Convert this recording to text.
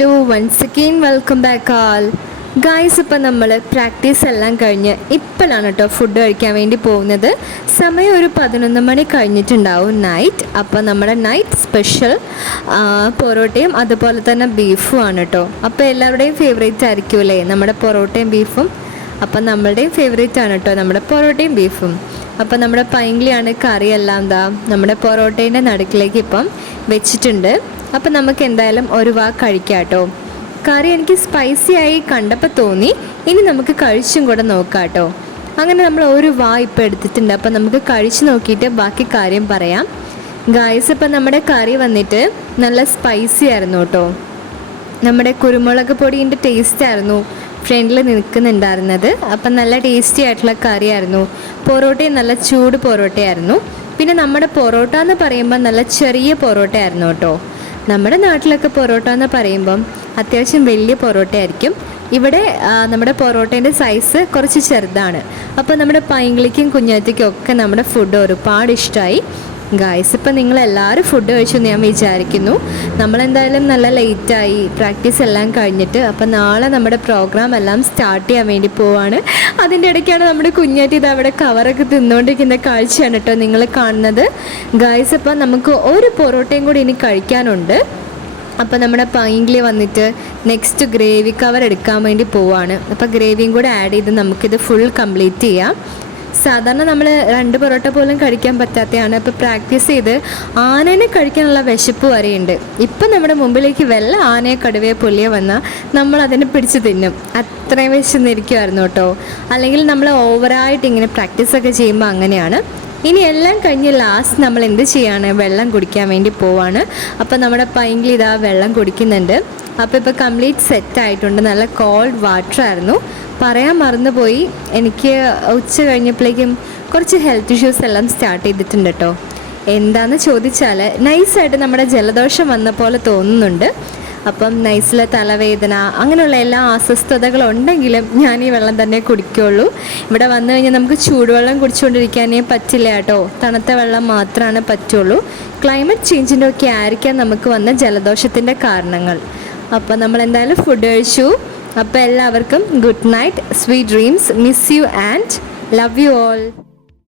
Hello once again welcome back all guys. ഇപ്പം നമ്മൾ practice എല്ലാം കഴിഞ്ഞ് ഇപ്പോഴാണ് കേട്ടോ ഫുഡ് കഴിക്കാൻ വേണ്ടി പോകുന്നത്. സമയം ഒരു 11 മണി കഴിഞ്ഞിട്ടുണ്ടാവും നൈറ്റ്. അപ്പോൾ നമ്മുടെ നൈറ്റ് സ്പെഷ്യൽ പൊറോട്ടയും അതുപോലെ തന്നെ ബീഫും ആണ് കേട്ടോ. അപ്പോൾ എല്ലാവരുടെയും ഫേവറേറ്റ് ആയിരിക്കുമല്ലേ നമ്മുടെ പൊറോട്ടയും ബീഫും. അപ്പം നമ്മളുടെയും ഫേവറേറ്റ് ആണ് കേട്ടോ നമ്മുടെ പൊറോട്ടയും ബീഫും. അപ്പം നമ്മുടെ പൈങ്കിളിയാണ് കറിയെല്ലാം നമ്മുടെ പൊറോട്ടേൻ്റെ നടുക്കിലേക്ക് ഇപ്പം വെച്ചിട്ടുണ്ട്. അപ്പം നമുക്ക് എന്തായാലും ഒരു വാ കഴിക്കാം കേട്ടോ. കറി എനിക്ക് സ്പൈസി ആയി കണ്ടപ്പോൾ തോന്നി, ഇനി നമുക്ക് കഴിച്ചും കൂടെ നോക്കാം കേട്ടോ. അങ്ങനെ നമ്മൾ ഒരു വാ ഇപ്പോൾ എടുത്തിട്ടുണ്ട്. അപ്പം നമുക്ക് കഴിച്ച് നോക്കിയിട്ട് ബാക്കി കാര്യം പറയാം. ഗായ്സ്, ഇപ്പം നമ്മുടെ കറി വന്നിട്ട് നല്ല സ്പൈസി ആയിരുന്നു കേട്ടോ. നമ്മുടെ കുരുമുളക് പൊടിൻ്റെ ടേസ്റ്റ് ആയിരുന്നു ഫ്രണ്ടിൽ നിൽക്കുന്നുണ്ടായിരുന്നത്. അപ്പം നല്ല ടേസ്റ്റി ആയിട്ടുള്ള കറിയായിരുന്നു. പൊറോട്ടയും നല്ല ചൂട് പൊറോട്ടയായിരുന്നു. പിന്നെ നമ്മുടെ പൊറോട്ട എന്ന് പറയുമ്പോൾ നല്ല ചെറിയ പൊറോട്ട ആയിരുന്നു കേട്ടോ. നമ്മുടെ നാട്ടിലൊക്കെ പൊറോട്ട എന്ന് പറയുമ്പം അത്യാവശ്യം വലിയ പൊറോട്ട ആയിരിക്കും. ഇവിടെ നമ്മുടെ പൊറോട്ടേൻ്റെ സൈസ് കുറച്ച് ചെറുതാണ്. അപ്പോൾ നമ്മുടെ പൈങ്കിളിക്കും കുഞ്ഞാറ്റയ്ക്കും ഒക്കെ നമ്മുടെ ഫുഡ് ഒരുപാട് ഇഷ്ടമായി. ഗായ്സ്, ഇപ്പം നിങ്ങളെല്ലാവരും ഫുഡ് കഴിച്ചു എന്ന് ഞാൻ വിചാരിക്കുന്നു. നമ്മളെന്തായാലും നല്ല ലേറ്റായി പ്രാക്ടീസ് എല്ലാം കഴിഞ്ഞിട്ട്. അപ്പം നാളെ നമ്മുടെ പ്രോഗ്രാം എല്ലാം സ്റ്റാർട്ട് ചെയ്യാൻ വേണ്ടി പോവാണ്. അതിൻ്റെ ഇടയ്ക്കാണ് നമ്മുടെ കുഞ്ഞാറ്റി ഇത് അവിടെ കവറൊക്കെ തിന്നുകൊണ്ടിരിക്കുന്ന കാഴ്ചയാണ് കേട്ടോ നിങ്ങൾ കാണുന്നത്. ഗായ്സ്, അപ്പം നമുക്ക് ഒരു പൊറോട്ടയും കൂടി ഇനി കഴിക്കാനുണ്ട്. അപ്പോൾ നമ്മുടെ പൈങ്കിളി വന്നിട്ട് നെക്സ്റ്റ് ഗ്രേവി കവർ എടുക്കാൻ വേണ്ടി പോവാണ്. അപ്പോൾ ഗ്രേവിയും കൂടെ ആഡ് ചെയ്ത് നമുക്കിത് ഫുൾ കംപ്ലീറ്റ് ചെയ്യാം. സാധാരണ നമ്മൾ 2 പൊറോട്ട പോലും കഴിക്കാൻ പറ്റാത്തതാണ്. ഇപ്പോൾ പ്രാക്ടീസ് ചെയ്ത് ആനേനെ കഴിക്കാനുള്ള വിശപ്പ് വരെയുണ്ട്. ഇപ്പം നമ്മുടെ മുമ്പിലേക്ക് വല്ല ആനയെ കടുവയെ പുലിയെ വന്നാൽ നമ്മൾ അതിനെ പിടിച്ച് തിന്നും. അത്രയും വിശന്നിരിക്കുമായിരുന്നു കേട്ടോ. അല്ലെങ്കിൽ നമ്മൾ ഓവറായിട്ട് ഇങ്ങനെ പ്രാക്ടീസൊക്കെ ചെയ്യുമ്പോൾ അങ്ങനെയാണ്. ഇനി എല്ലാം കഴിഞ്ഞ് ലാസ്റ്റ് നമ്മൾ എന്ത് ചെയ്യാണ്, വെള്ളം കുടിക്കാൻ വേണ്ടി പോവാണ്. അപ്പോൾ നമ്മുടെ പൈങ്കിളി ഇതാ വെള്ളം കുടിക്കുന്നുണ്ട്. അപ്പോൾ ഇപ്പോൾ കംപ്ലീറ്റ് സെറ്റായിട്ടുണ്ട്. നല്ല കോൾഡ് വാട്ടർ ആയിരുന്നു. പറയാൻ മറന്നുപോയി, എനിക്ക് ഉച്ച കഴിഞ്ഞപ്പോഴേക്കും കുറച്ച് ഹെൽത്ത് ഇഷ്യൂസ് എല്ലാം സ്റ്റാർട്ട് ചെയ്തിട്ടുണ്ട് കേട്ടോ. എന്താണെന്ന് ചോദിച്ചാൽ നൈസായിട്ട് നമ്മുടെ ജലദോഷം വന്ന പോലെ തോന്നുന്നുണ്ട്. അപ്പം നൈസിലെ തലവേദന അങ്ങനെയുള്ള എല്ലാ അസ്വസ്ഥതകളുണ്ടെങ്കിലും ഞാൻ ഈ വെള്ളം തന്നെ കുടിക്കുകയുള്ളൂ. ഇവിടെ വന്നു കഴിഞ്ഞാൽ നമുക്ക് ചൂടുവെള്ളം കുടിച്ചുകൊണ്ടിരിക്കാനേ പറ്റില്ല കേട്ടോ. തണുത്ത വെള്ളം മാത്രമാണ് പറ്റുള്ളൂ. ക്ലൈമറ്റ് ചേഞ്ചിൻ്റെ ഒക്കെ ആയിരിക്കാം നമുക്ക് വന്ന ജലദോഷത്തിൻ്റെ കാരണങ്ങൾ. അപ്പം നമ്മൾ എന്തായാലും ഫുഡ് കഴിച്ചു. അപ്പോൾ എല്ലാവർക്കും good night, sweet dreams, miss you and love you all.